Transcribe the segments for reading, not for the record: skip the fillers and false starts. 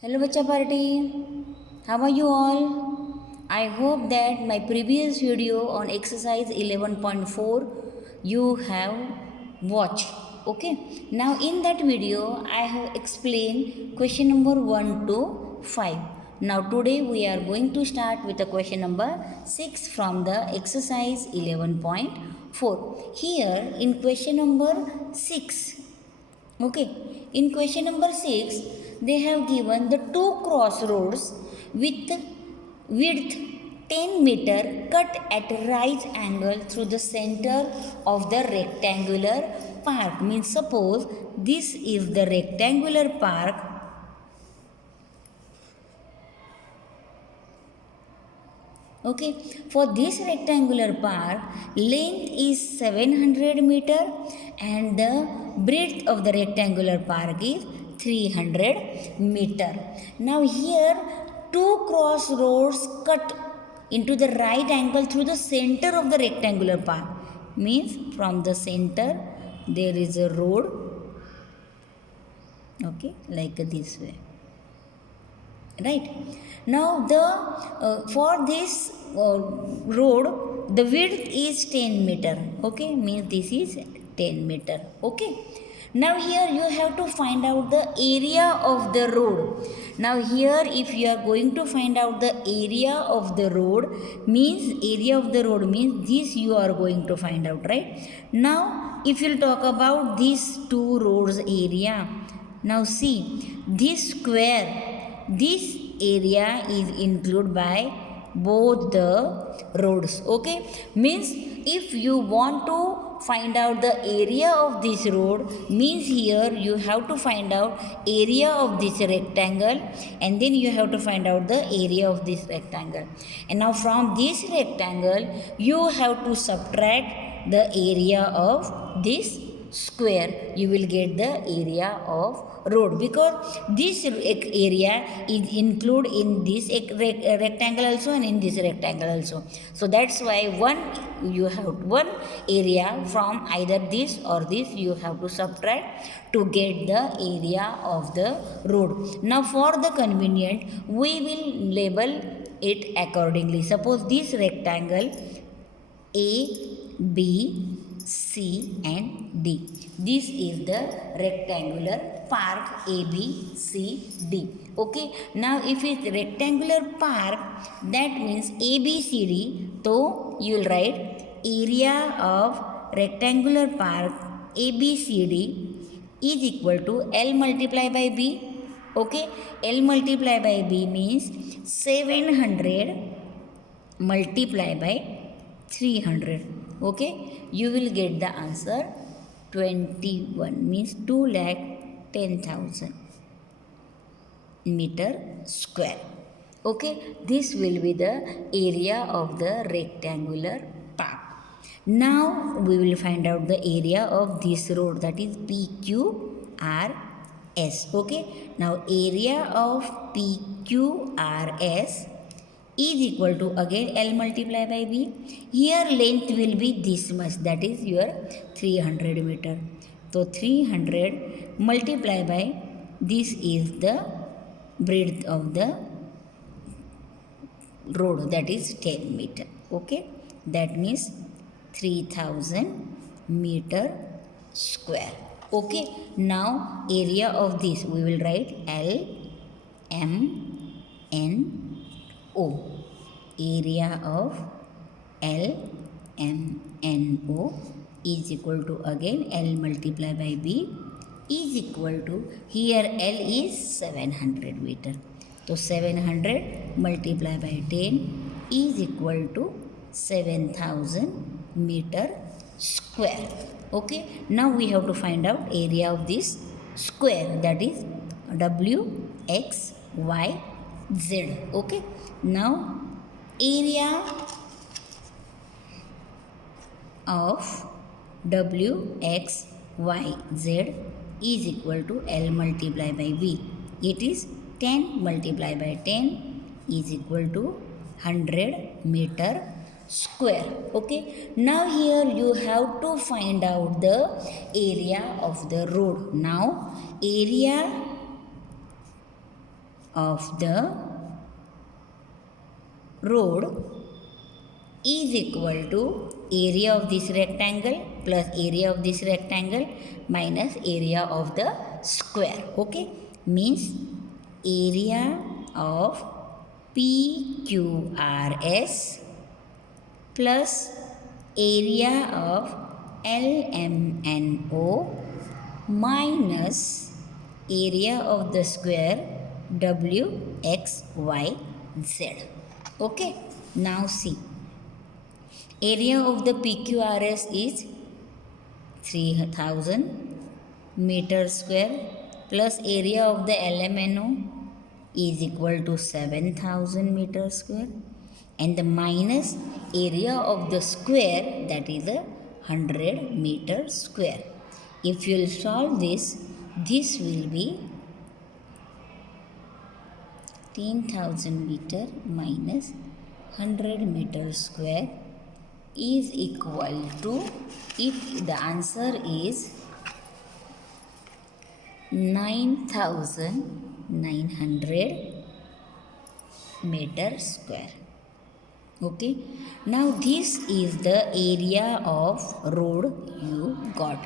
Hello Bacha Party, how are you all? I hope that my previous video on exercise 11.4 you have watched. Okay, now in that video I have explained question number 1 to 5. Now today we are going to start with the question number 6 from the exercise 11.4. Here in question number 6, okay, in question number 6, they have given the two crossroads with width 10 meter cut at right angle through the center of the rectangular park. Means suppose this is the rectangular park. Okay, for this rectangular park, length is 700 meter and the breadth of the rectangular park is 300 meter. Now here two crossroads cut into the right angle through the center of the rectangular park. Means from the center there is a road, okay, like this way, right? Now the for this road the width is 10 meter, okay, means this is 10 meter, okay. Now here you have to find out the area of the road. Now here if you are going to find out the area of the road, means area of the road means this you are going to find out, right? Now if you talk about these two roads area, now see this square, this area is included by both the roads, okay. Means if you want to find out the area of this road, means here you have to find out area of this rectangle and then you have to find out the area of this rectangle, and now from this rectangle you have to subtract the area of this square, you will get the area of road, because this area is include in this rectangle also and in this rectangle also. So that's why one you have one area from either this or this you have to subtract to get the area of the road. Now for the convenient we will label it accordingly. Suppose this rectangle A, B, C and D. This is the rectangular park A, B, C, D. Okay. Now if it's rectangular park, that means A, B, C, D. So you will write area of rectangular park A, B, C, D is equal to L multiplied by B. Okay. L multiplied by B means 700 multiplied by 300, okay. You will get the answer 21, means 2,10,000 meter square, okay. This will be the area of the rectangular park. Now we will find out the area of this road, that is PQRS, okay. Now area of PQRS is equal to again L multiply by B. Here length will be this much, that is your 300 meter. So 300 multiply by this is the breadth of the road, that is 10 meter, okay. That means 3000 meter square, okay. Now area of this we will write L M N O, area of L M N O is equal to again L multiply by B is equal to, here L is 700 meter. So 700 multiply by 10 is equal to 7000 meter square, okay. Now we have to find out area of this square, that is W X Y Z, okay. Now area of W X Y Z is equal to L multiply by B. It is 10 multiply by 10 is equal to 100 meter square, okay. Now here you have to find out the area of the road. Now area of the road is equal to area of this rectangle plus area of this rectangle minus area of the square. Okay, means area of PQRS plus area of LMNO minus area of the square WXYZ. Okay, now see, area of the PQRS is 3000 meter square plus area of the LMNO is equal to 7000 meter square and the minus area of the square, that is a 100 meter square. If you will solve this, this will be 10,000 meter minus 100 meter square is equal to, if the answer is 9,900 meter square. Okay, now this is the area of road you got,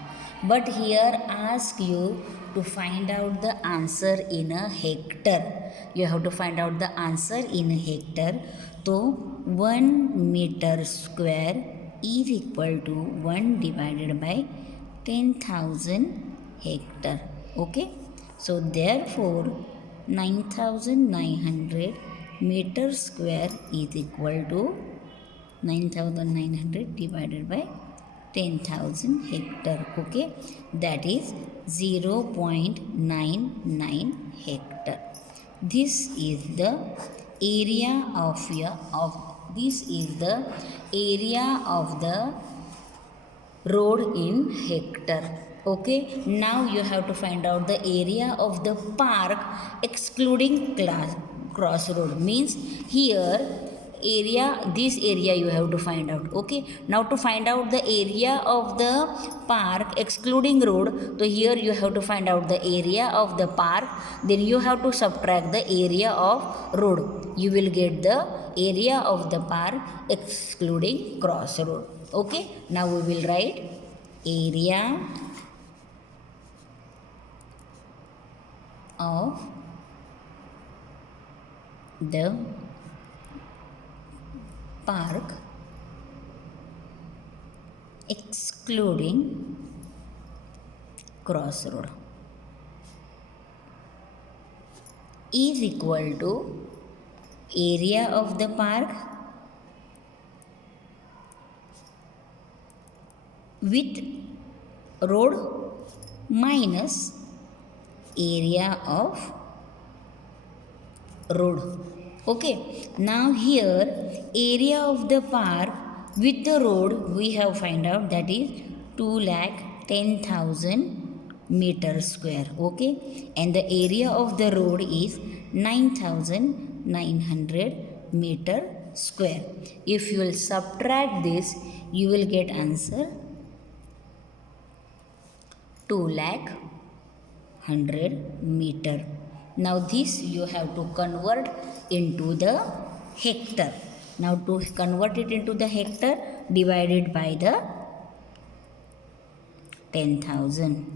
but here ask you to find out the answer in a hectare. You have to find out the answer in a hectare. So 1 meter square is equal to 1 divided by 10,000 hectare. Okay, so therefore 9,900 meter square is equal to 9,900 divided by 10,000 hectare. Okay, that is 0.99 hectare. This is the area of this is the area of the road in hectare. Okay, now you have to find out the area of the park excluding crossroad, means here area, this area you have to find out. Okay, now to find out the area of the park excluding road, so here you have to find out the area of the park, then you have to subtract the area of road, you will get the area of the park excluding crossroad. Okay, now we will write area of the park excluding crossroad is equal to area of the park with road minus area of road. Okay, now here area of the park with the road we have find out, that is 2,10,000 meter square. Okay, and the area of the road is 9,900 meter square. If you will subtract this, you will get answer 2,00,100 meter. Now this you have to convert into the hectare. Now to convert it into the hectare, divided by the 10,000.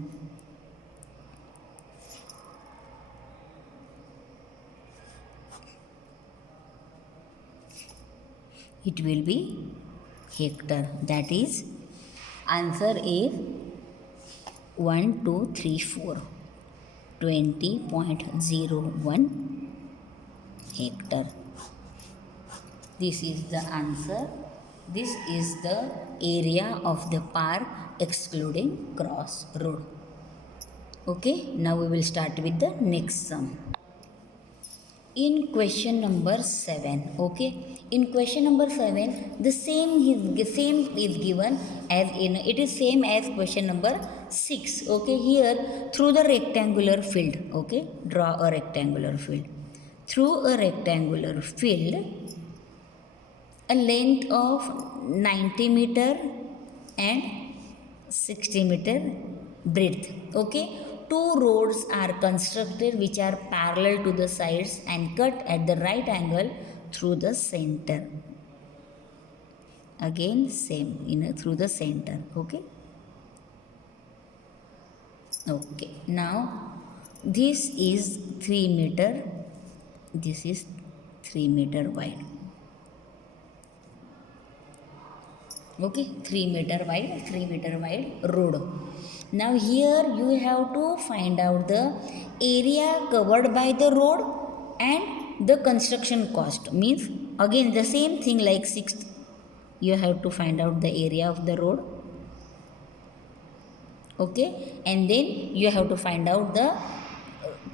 It will be hectare. That is, answer is 1, 2, 3, 4. 20.01 hectare. This is the answer. This is the area of the park excluding crossroad. Okay, now we will start with the next sum. In question number 7, okay, in question number 7, the same is given as in, it is same as question number 6. Okay, here through the rectangular field, okay, draw a rectangular field. Through a rectangular field, a length of 90 meter and 60 meter breadth. Okay, two roads are constructed which are parallel to the sides and cut at the right angle through the center. Again same, through the center. Okay. Okay, now this is 3 meter, this is 3 meter wide. Okay, 3 meter wide road. Now here you have to find out the area covered by the road and the construction cost. Means again the same thing like sixth, you have to find out the area of the road. Okay, and then you have to find out the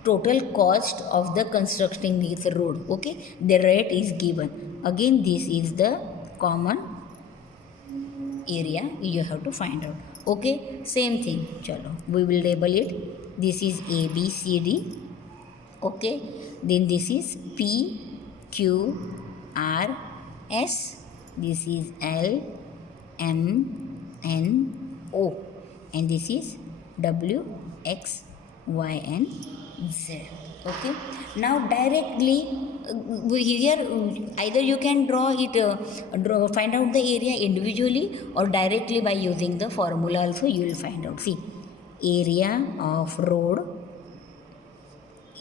total cost of the constructing this road. Okay, the rate is given. Again this is the common area you have to find out. Okay, same thing. Chalo, we will label it. This is A, B, C, D. Okay, then this is P, Q, R, S. This is L, M, N, O. And this is W, X, Y, and Z. Okay, now directly here either you can draw it, find out the area individually, or directly by using the formula also you will find out. See, area of road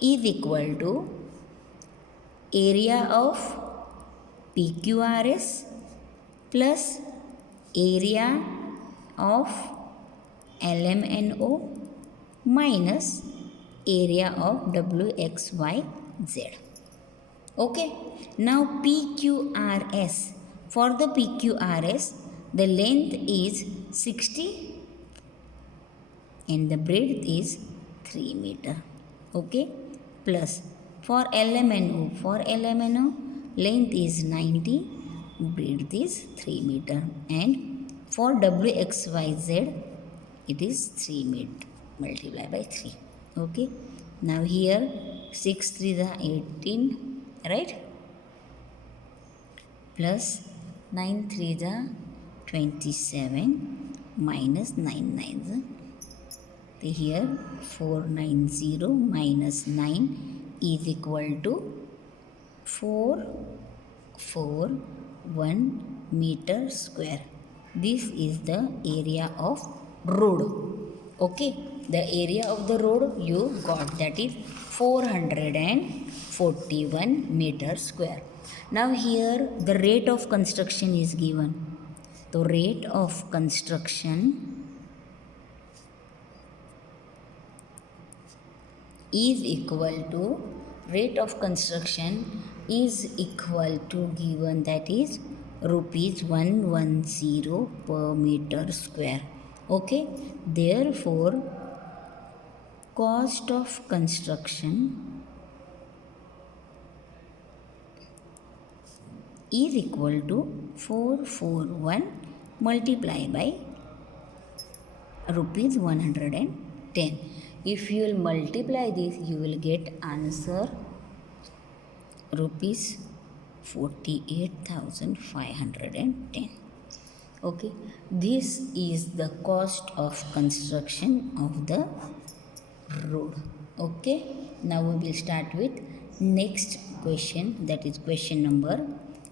is equal to area of PQRS plus area of LMNO minus area of WXYZ. Okay, now PQRS. For the PQRS, the length is 60 and the breadth is 3 meter. Okay, plus for LMNO, length is 90, breadth is 3 meter, and for WXYZ, it is 3 meter multiplied by 3. Okay, now here 6 3 is 18, right, plus 9 3 is 27 minus 9 9 is, here 490 minus 9 is equal to 441 meter square. This is the area of road. Okay, the area of the road you got, that is 441 meter square. Now here the rate of construction is given. The rate of construction is equal to, given, that is rupees 110 per meter square. Okay, therefore cost of construction is equal to 441 multiplied by rupees 110. If you will multiply this, you will get answer rupees 48,510. Okay, this is the cost of construction of the road. Okay, now we will start with next question, that is question number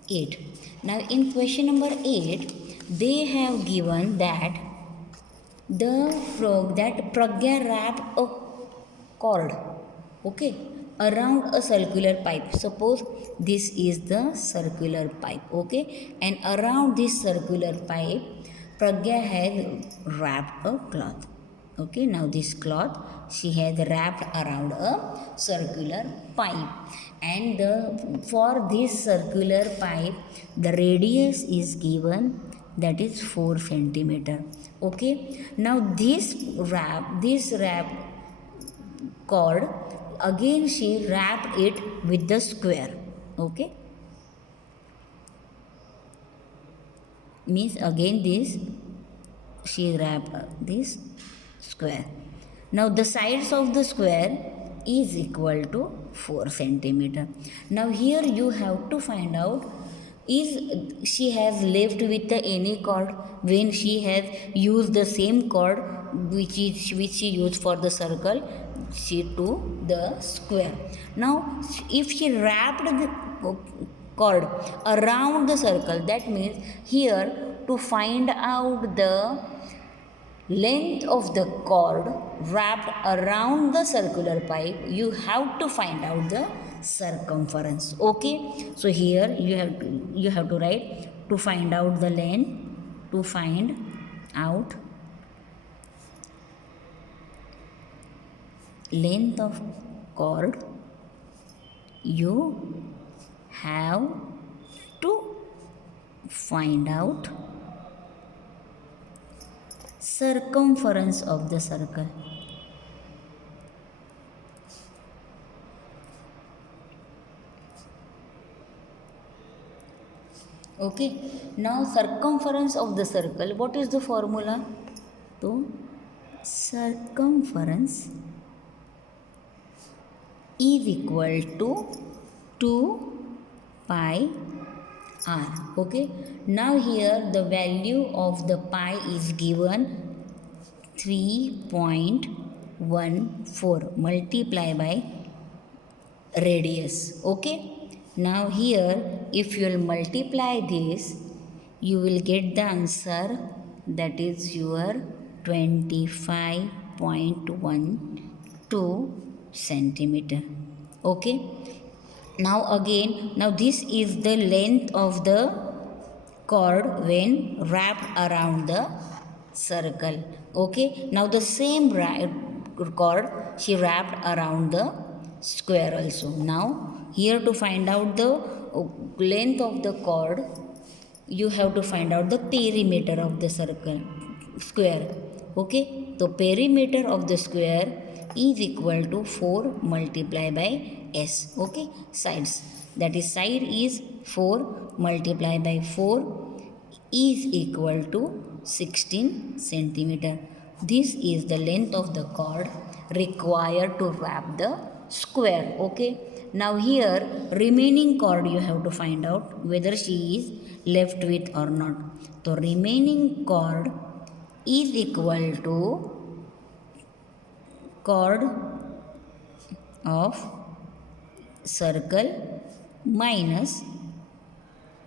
8. Now in question number 8, they have given that Pragya wrapped a cord, okay, around a circular pipe. Suppose this is the circular pipe, okay, and around this circular pipe Pragya has wrapped a cloth. Okay, now this cloth she has wrapped around a circular pipe, and for this circular pipe the radius is given, that is 4 centimeter. Okay, now this wrapped cord, again she wrapped it with the square. Okay, means again this she wrapped this square. Now the sides of the square is equal to 4 centimeter. Now here you have to find out, is she has left with any cord when she has used the same cord which she used for the circle, she to the square. Now if she wrapped the cord around the circle, that means here to find out the length of the cord wrapped around the circular pipe, you have to find out the circumference. Okay, so here you have to write to find out the length, to find out length of cord, you have to find out circumference of the circle. Okay, now circumference of the circle, what is the formula? So circumference is equal to 2 pi r. Okay, now here the value of the pi is given 3.14 multiply by radius. Okay, now here if you will multiply this, you will get the answer, that is your 25.12 centimeter. Okay, now again, now this is the length of the cord when wrapped around the circle. Okay, now the same cord she wrapped around the square also. Now here to find out the length of the cord, you have to find out the perimeter of the circle square. Okay, so perimeter of the square is equal to 4 multiplied by s. Okay, sides, that is side is 4 multiplied by 4 is equal to 16 centimeter. This is the length of the cord required to wrap the square. Okay, now here remaining cord you have to find out whether she is left with or not. So remaining cord is equal to cord of circle minus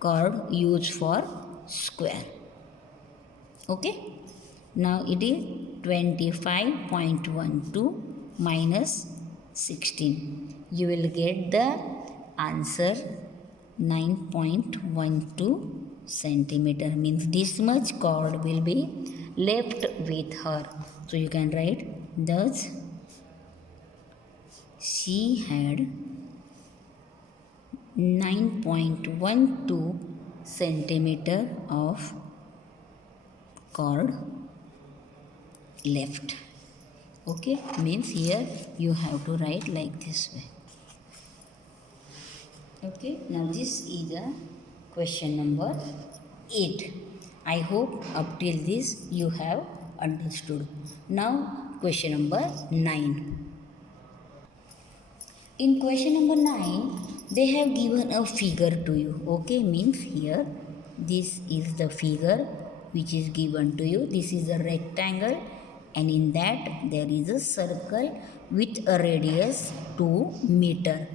cord used for square. Okay, now it is 25.12 minus 16. You will get the answer 9.12 centimeter, means this much cord will be left with her. So you can write, thus she had 9.12 centimeter of cord left. Okay, means here you have to write like this way. Okay, now this is a question number 8. I hope up till this you have understood. Now question number 9. In question number 9, they have given a figure to you. Okay, means here this is the figure which is given to you. This is a rectangle, and in that there is a circle with a radius 2 meter,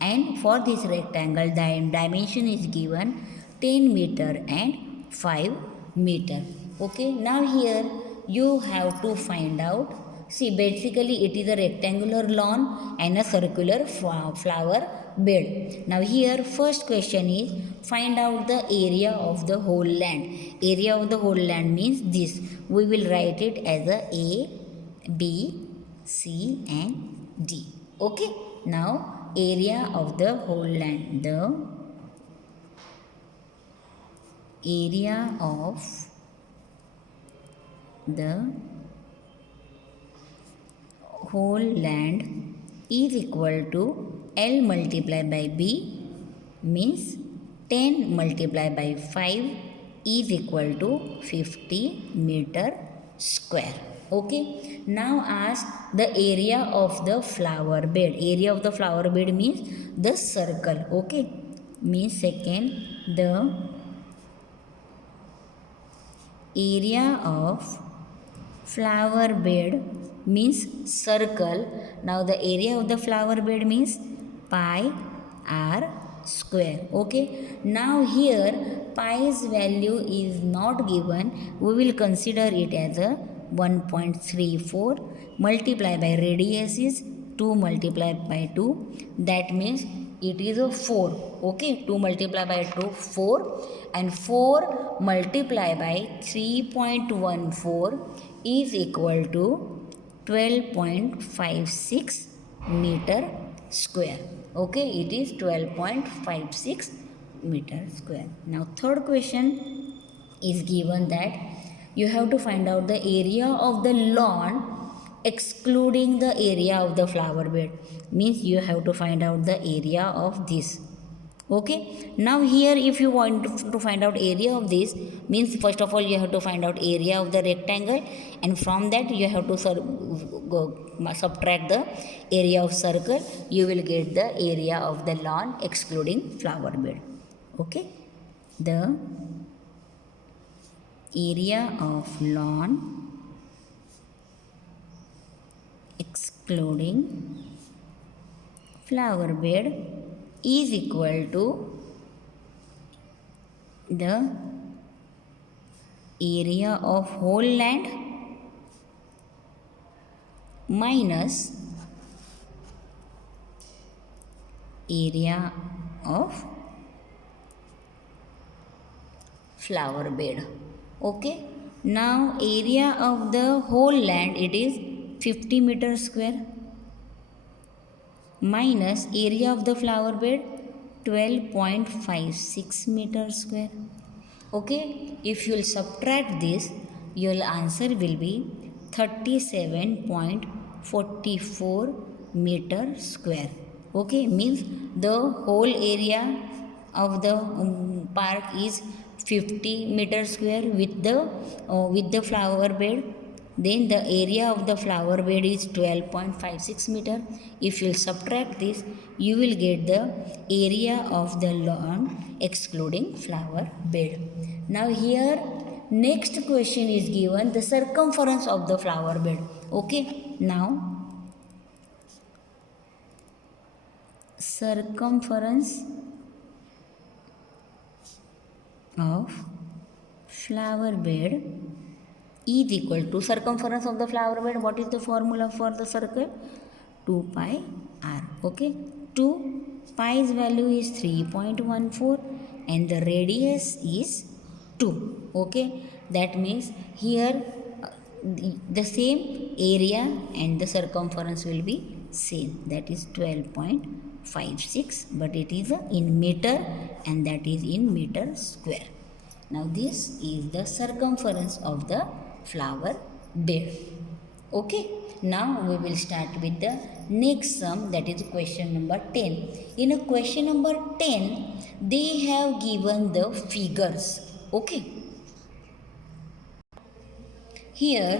and for this rectangle the dimension is given 10 meter and 5 meter. Okay, now here you have to find out, see basically it is a rectangular lawn and a circular flower bed. Now here first question is find out the area of the whole land. Area of the whole land means this, we will write it as a B, C and D. Okay, now area of the whole land, the area of the whole land is equal to L multiplied by B, means 10 multiplied by 5 is equal to 50 meter square. Okay, now ask the area of the flower bed. Area of the flower bed means the circle. Okay, means second, the area of flower bed means circle. Now the area of the flower bed means pi r square. Okay, now here pi's value is not given. We will consider it as a 1.34 multiplied by radius is 2 multiplied by 2, that means it is a 4. Okay, 2 multiplied by 2 4, and 4 multiplied by 3.14 is equal to 12.56 meter square. Okay, it is 12.56 meter square. Now third question is given that you have to find out the area of the lawn excluding the area of the flower bed. Means you have to find out the area of this. Okay, now here if you want to find out area of this, means first of all you have to find out area of the rectangle, and from that you have to subtract the area of circle. You will get the area of the lawn excluding flower bed. Okay, the area of lawn excluding flower bed is equal to the area of whole land minus area of flower bed. Okay, now area of the whole land, it is 50 meter square, minus area of the flower bed 12.56 meter square. Okay, if you will subtract this, your answer will be 37.44 meter square. Okay, means the whole area of the park is 50 meter square with the flower bed. Then the area of the flower bed is 12.56 meter. If you subtract this, you will get the area of the lawn excluding flower bed. Now here next question is given the circumference of the flower bed. Okay, now circumference of flower bed is equal to circumference of the flower bed. What is the formula for the circle? 2 pi r. Okay, 2 pi's value is 3.14 and the radius is 2. Okay, that means here the same area and the circumference will be same, that is 12.56, but it is in meter and that is in meter square. Now this is the circumference of the flower bed. Okay, now we will start with the next sum, that is question number 10. In a question number 10 they have given the figures. Okay, here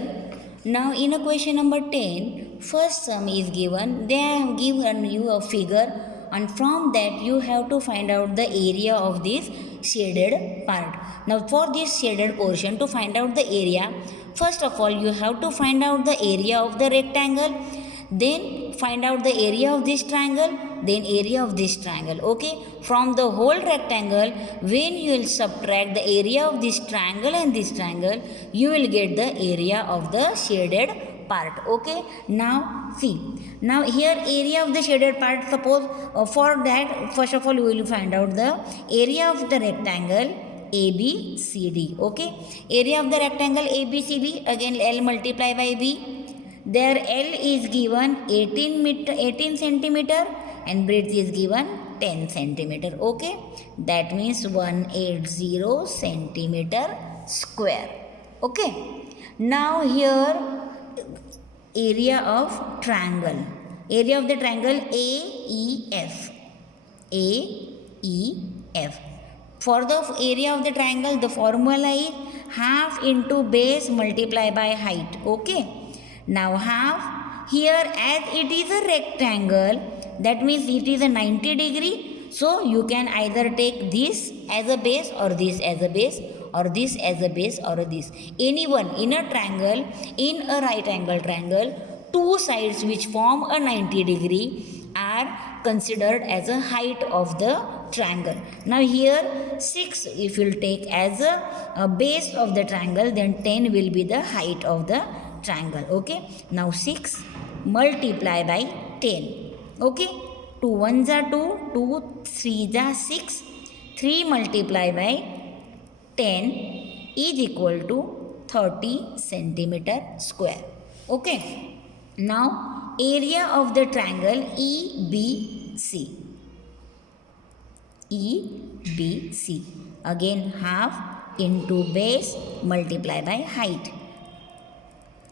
now in a question number 10 first sum is given. They have given you a figure and from that you have to find out the area of this shaded part. Now for this shaded portion, to find out the area, first of all you have to find out the area of the rectangle, then find out the area of this triangle, then area of this triangle. Okay, from the whole rectangle, when you will subtract the area of this triangle and this triangle, you will get the area of the shaded part. Okay, now see, now here area of the shaded part, suppose for that first of all we will find out the area of the rectangle ABCD. Okay, area of the rectangle ABCD, again L multiply by B. There L is given 18 centimeter and breadth is given 10 centimeter. Okay, that means 180 centimeter square. Okay, now here area of triangle, area of the triangle AEF. AEF. For the area of the triangle, the formula is half into base multiply by height. Okay, now half, here as it is a rectangle, that means it is a 90 degree, so you can either take this as a base or this as a base. or this as a base or this. Anyone in a triangle, in a right angle triangle, two sides which form a 90 degree are considered as a height of the triangle. Now here 6 if you will take as a base of the triangle, then 10 will be the height of the triangle. Okay, now 6 multiply by 10. Okay, 2 ones are 2, 2 3s are 6, 3 multiply by 10 is equal to 30 centimeter square. Okay, now area of the triangle EBC. EBC. Again half into base multiply by height.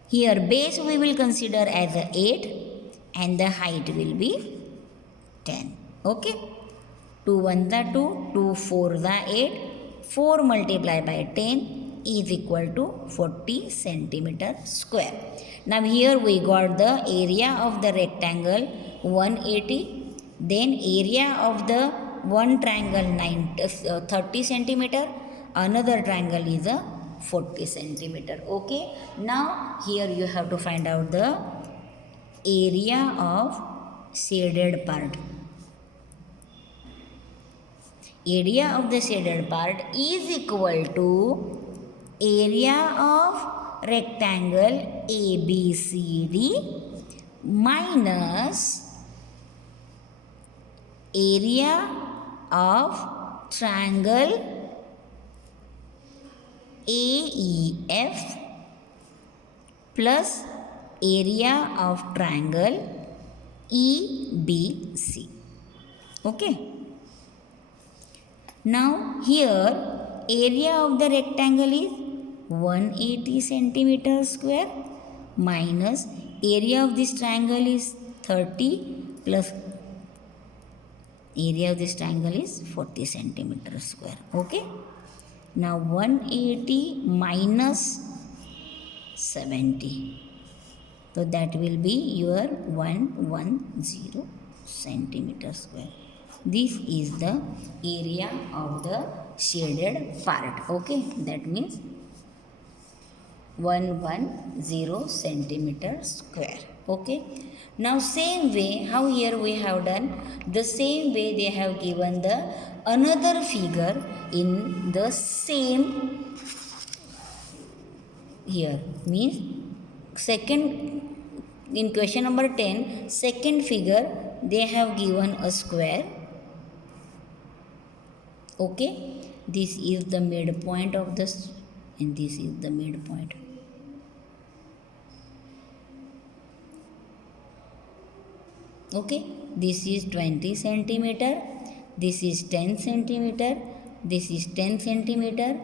Here base we will consider as a 8 and the height will be 10. Okay. 2 ones are 2, 2 4s are 8, 4 multiply by 10 is equal to 40 centimeter square. Now here we got the area of the rectangle 180, then area of the one triangle 30 centimeter, another triangle is a 40 centimeter. Okay, now here you have to find out the area of shaded part. Area of the shaded part is equal to area of rectangle ABCD minus area of triangle AEF plus area of triangle EBC. Okay. Now here area of the rectangle is 180 centimeter square minus area of this triangle is 30 plus area of this triangle is 40 centimeter square. Okay. Now 180 minus 70. So that will be your 110 centimeter square. This is the area of the shaded part. Okay, that means 110 centimeter square. Okay, now same way how here we have done, the same way they have given the another figure in the same here, means second in question number 10 second figure they have given a square. Okay, this is the midpoint of this and this is the midpoint. Okay, this is 20 centimeter, this is 10 centimeter, this is 10 centimeter,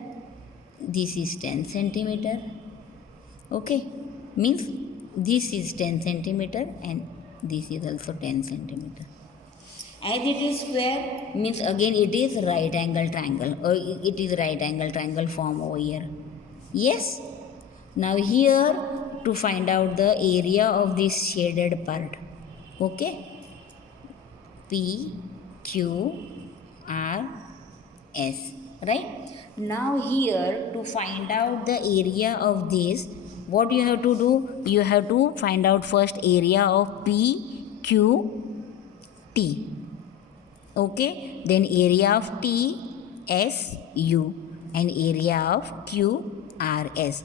this is 10 centimeter. Okay, means this is 10 centimeter and this is also 10 centimeter. As it is square means again it is right angle triangle or it is right angle triangle form over here. Yes. Now here to find out the area of this shaded part. Okay. P, Q, R, S. Right. Now here to find out the area of this, what you have to do? You have to find out first area of P, Q, T. Okay, then area of T, S, U and area of Q, R, S.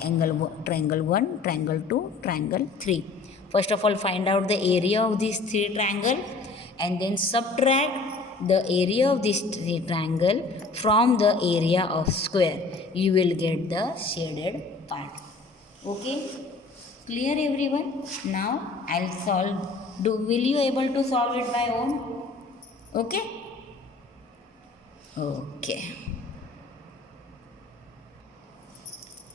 Triangle 1, triangle 2, triangle 3. First of all find out the area of these three triangle and then subtract the area of this triangle from the area of square. You will get the shaded part. Okay, clear everyone? Now I'll solve. Will you able to solve it by own? Okay? Okay.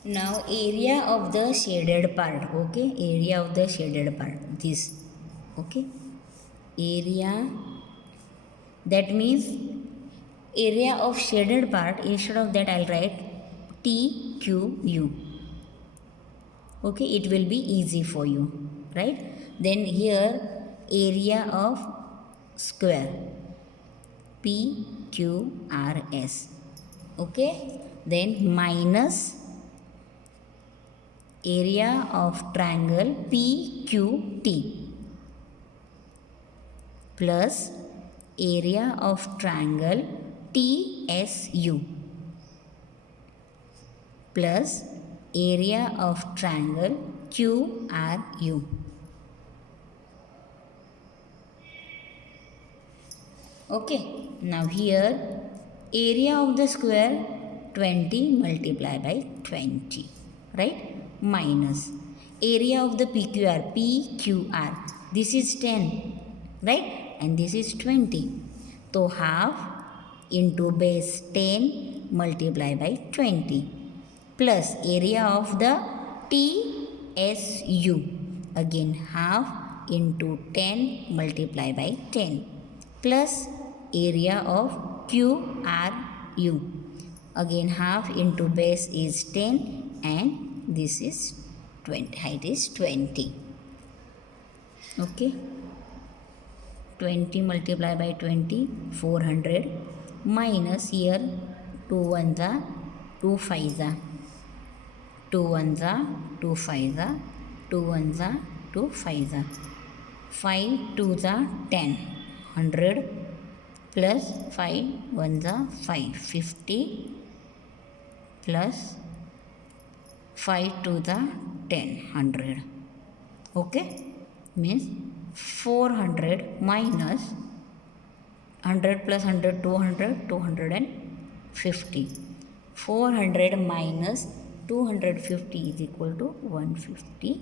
Now area of the shaded part. Okay, area of the shaded part. This. Okay. Area. That means area of shaded part. Instead of that I'll write TQU. Okay, it will be easy for you. Right? Then here area of square. PQRS. Okay, then minus area of triangle PQT plus area of triangle TSU plus area of triangle QRU. Okay, now here area of the square 20 multiplied by 20, right? Minus area of the PQR, this is 10, right? And this is 20. So half into base 10 multiplied by 20 plus area of the TSU, again half into 10 multiplied by 10 plus area of QRU, again half into base is 10 and this is 20, height is 20. Okay, 20 multiplied by 20, 400 minus here 2 ones are 2 5s are 2 ones are 2 5s are 2 ones are 2 5s are 5 2s are 10, 100 plus 5 ones are 5, 50 plus 5 to the 10, 100. Okay, means 400 minus 100 plus 100, 200, 250. 400 minus 250 is equal to 150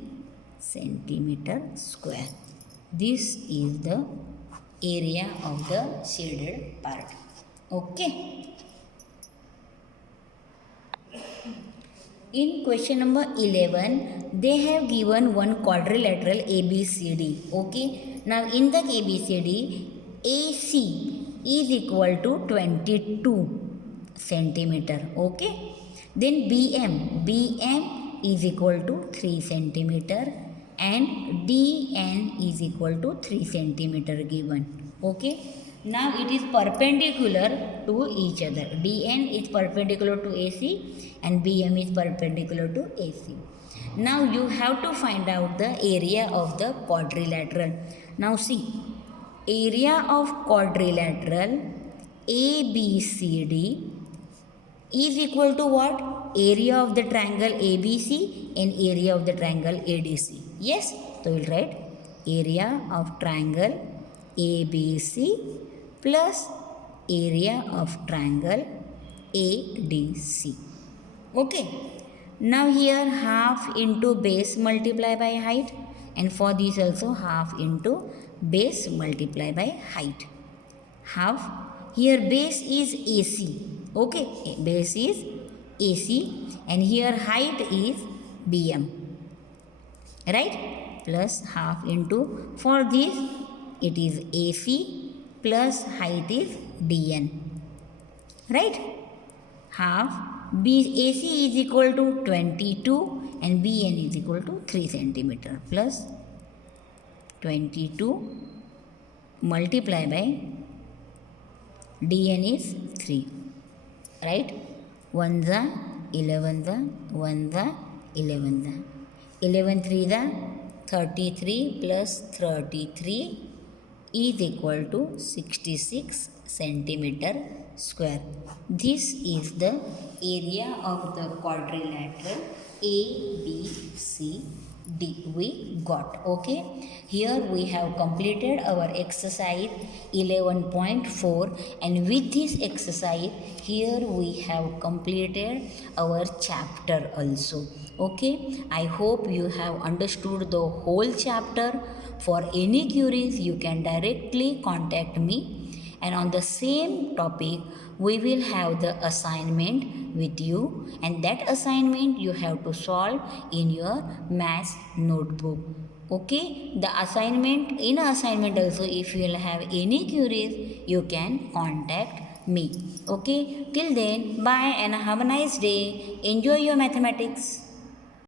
centimeter square. This is the area of the shaded part. Okay. In question number 11, they have given one quadrilateral ABCD. Okay. Now in the ABCD, AC is equal to 22 centimeter. Okay. Then BM is equal to 3 centimeter and DN is equal to 3 centimeter given. Okay. Now it is perpendicular to each other. DN is perpendicular to AC and BM is perpendicular to AC. Now you have to find out the area of the quadrilateral. Now see, area of quadrilateral ABCD is equal to what? Area of the triangle ABC and area of the triangle ADC. Yes, so we'll write area of triangle ABC plus area of triangle ADC. Okay. Now here half into base multiply by height, and for this also half into base multiply by height. Half, here base is AC. Okay, base is AC and here height is BM. Right? Plus half into, for this it is AC plus height is DN. Right? Half AC is equal to 22 and BN is equal to 3 centimeter plus 22 multiply by DN is 3. Right? 1 the 11 the 1 the 11 the 11 3 the 33 plus 33 is equal to 66 centimeter square. This is the area of the quadrilateral ABCD we got. Okay, here we have completed our exercise 11.4 and with this exercise here we have completed our chapter also. Okay, I hope you have understood the whole chapter. For any queries you can directly contact me, and on the same topic we will have the assignment with you, and that assignment you have to solve in your maths notebook. Okay, the assignment, in assignment also if you will have any queries you can contact me. Okay, till then bye and have a nice day. Enjoy your mathematics.